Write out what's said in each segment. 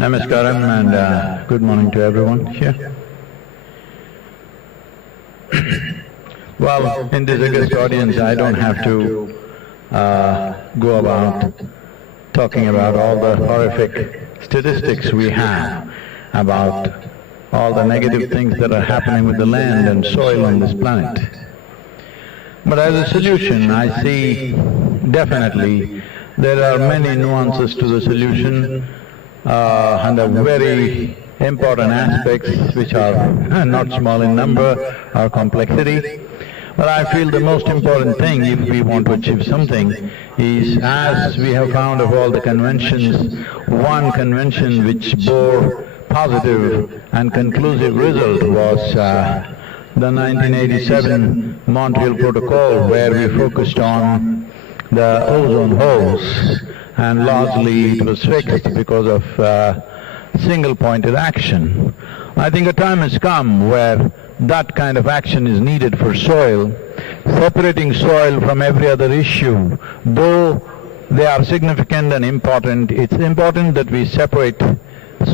Namaskaram and good morning to everyone here. Well, in this august audience, I don't have to go about talking about all the horrific statistics we have about all the negative things that are happening with the land and soil on this planet. But as a solution, I see definitely there are many nuances to the solution and the very important aspects which are not small in number or complexity. But I feel the most important thing if we want to achieve something is, as we have found of all the conventions, one convention which bore positive and conclusive result was the 1987 Montreal Protocol, where we focused on the ozone holes, and largely it was fixed because of single-pointed action. I think a time has come where that kind of action is needed for soil. Separating soil from every other issue, though they are significant and important, it's important that we separate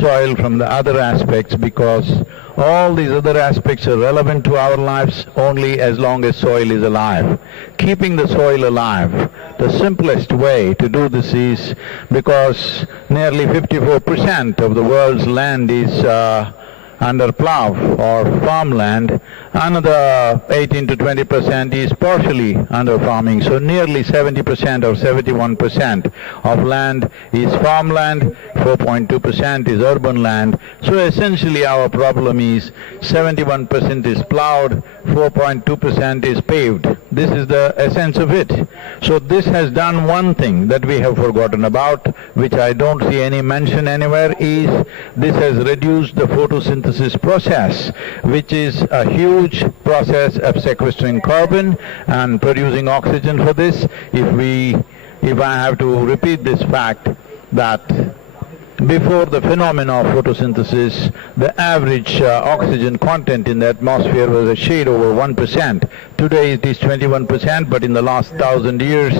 soil from the other aspects, because all these other aspects are relevant to our lives only as long as soil is alive. Keeping the soil alive, the simplest way to do this is, because nearly 54% of the world's land is under plough or farmland, another 18 to 20% is partially under farming, so nearly 70% or 71% of land is farmland, 4.2% is urban land. So essentially our problem is 71% is ploughed, 4.2% is paved. This is the essence of it. So this has done one thing that we have forgotten about, which I don't see any mention anywhere, is this has reduced the photosynthesis process, which is a huge process of sequestering carbon and producing oxygen for this. If I have to repeat this fact, that before the phenomena of photosynthesis, the average oxygen content in the atmosphere was a shade over 1%. Today it is 21%, but in the last 1,000 years,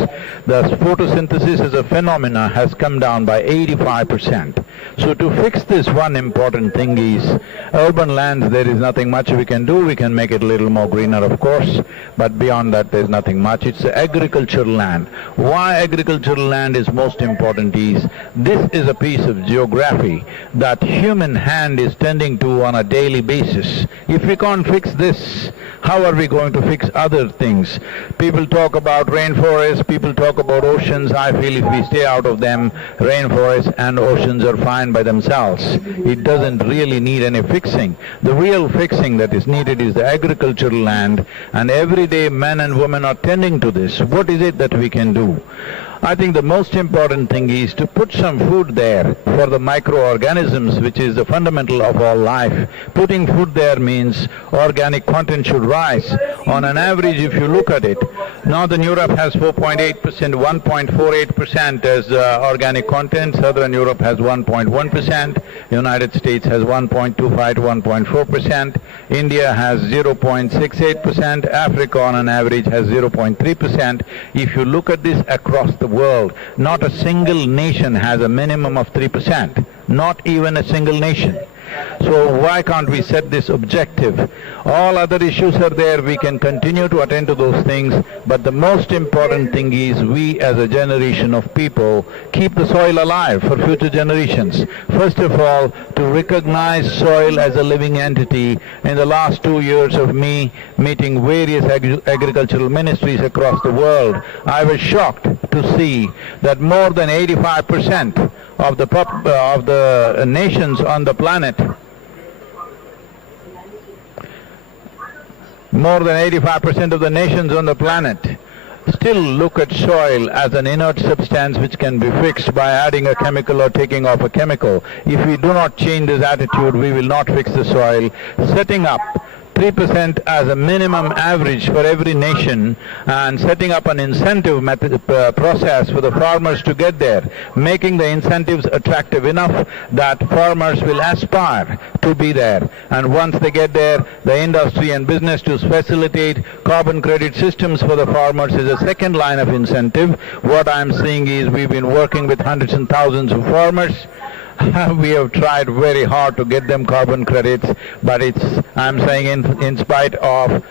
the photosynthesis as a phenomena has come down by 85%. So to fix this, one important thing is, urban lands, there is nothing much we can do. We can make it a little more greener, of course, but beyond that there's nothing much. It's the agricultural land. Why agricultural land is most important is, this is a piece of geography that human hand is tending to on a daily basis. If we can't fix this, how are we going to fix other things? People talk about rainforests, people talk about oceans. I feel if we stay out of them, rainforests and oceans are fine by themselves. It doesn't really need any fixing. The real fixing that is needed is the agricultural land, and every day men and women are tending to this. What is it that we can do? I think the most important thing is to put some food there for the microorganisms, which is the fundamental of all life. Putting food there means organic content should rise. On an average, if you look at it, Northern Europe has 4.8%, 1.48% as organic content, Southern Europe has 1.1%, United States has 1.25 to 1.4%, India has 0.68%, Africa on an average has 0.3%. If you look at this across the world, not a single nation has a minimum of 3%, not even a single nation. So why can't we set this objective? All other issues are there, we can continue to attend to those things, but the most important thing is we as a generation of people keep the soil alive for future generations. First of all, to recognize soil as a living entity. In the last 2 years of me meeting various agricultural ministries across the world, I was shocked to see that more than 85% of the nations on the planet, more than 85% of the nations on the planet still look at soil as an inert substance which can be fixed by adding a chemical or taking off a chemical. If we do not change this attitude, we will not fix the soil. Setting up 3% as a minimum average for every nation, and setting up an incentive process for the farmers to get there, making the incentives attractive enough that farmers will aspire to be there. And once they get there, the industry and business to facilitate carbon credit systems for the farmers is a second line of incentive. What I'm seeing is we've been working with hundreds and thousands of farmers, We have tried very hard to get them carbon credits, but I'm saying in spite of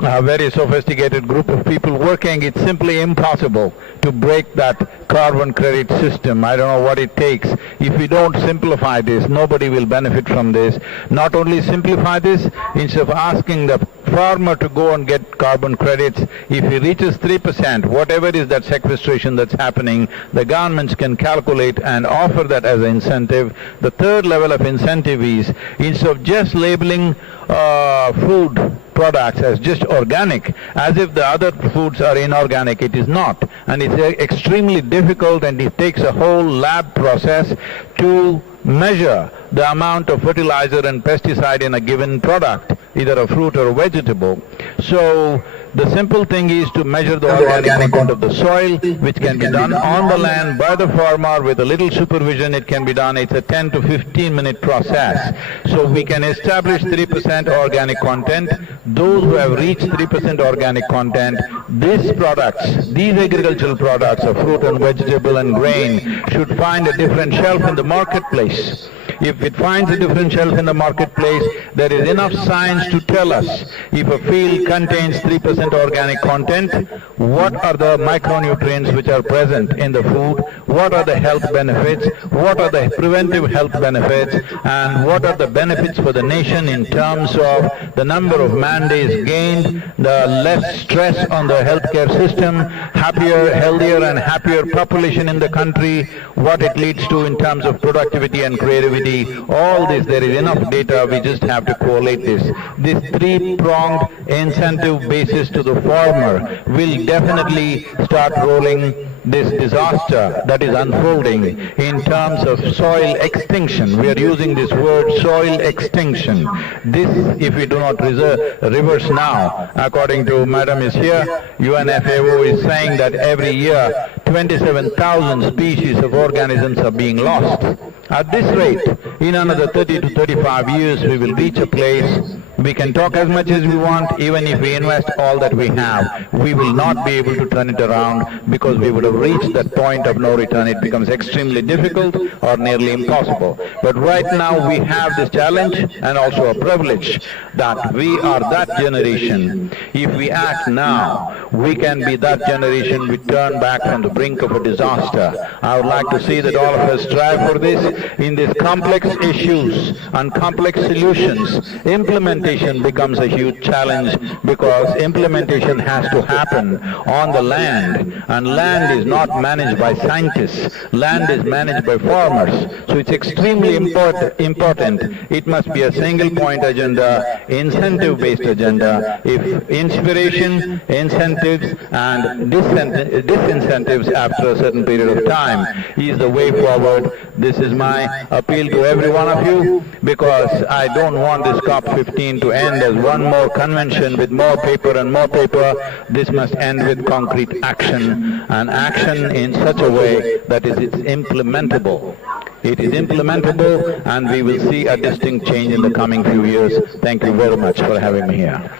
a very sophisticated group of people working, it's simply impossible to break that carbon credit system. I don't know what it takes. If we don't simplify this, nobody will benefit from this. Not only simplify this, instead of asking the farmer to go and get carbon credits, if he reaches 3%, whatever is that sequestration that's happening, the governments can calculate and offer that as an incentive. The third level of incentive is, instead of just labeling food products as just organic, as if the other foods are inorganic. It is not. And it's extremely difficult, and it takes a whole lab process to measure the amount of fertilizer and pesticide in a given product, either a fruit or a vegetable. So the simple thing is to measure the organic content of the soil, which can be done on the land by the farmer with a little supervision. It can be done. It's a 10 to 15-minute process. So we can establish 3% organic content. Those who have reached 3% organic content, these products, these agricultural products of fruit and vegetable and grain should find a different shelf in the marketplace. If it finds a different shelf in the marketplace, there is enough science to tell us if a field contains 3% organic content, what are the micronutrients which are present in the food, what are the health benefits, what are the preventive health benefits, and what are the benefits for the nation in terms of the number of man-days gained, the less stress on the healthcare system, happier, healthier and happier population in the country, what it leads to in terms of productivity and creativity. All this, there is enough data, we just have to correlate this. This three-pronged incentive basis to the farmer will definitely start rolling this disaster that is unfolding in terms of soil extinction. We are using this word soil extinction. This, if we do not reverse now, according to Madam is here, UNFAO is saying that every year 27,000 species of organisms are being lost. At this rate, in another 30 to 35 years, we will reach a place, we can talk as much as we want, even if we invest all that we have, we will not be able to turn it around, because we would have reached that point of no return. It becomes extremely difficult or nearly impossible. But right now we have this challenge and also a privilege that we are that generation. If we act now, we can be that generation we turn back from the brink of a disaster. I would like to see that all of us strive for this. In these complex issues and complex solutions, implementation becomes a huge challenge, because implementation has to happen on the land, and land is not managed by scientists, land is managed by farmers. So it's extremely important. It must be a single point agenda, incentive-based agenda. If inspiration, incentives and disincentives after a certain period of time is the way forward, this is my appeal to every one of you, because I don't want this COP15 to end as one more convention with more paper and more paper. This must end with concrete action, and action in such a way that it's implementable. It is implementable, and we will see a distinct change in the coming few years. Thank you very much for having me here.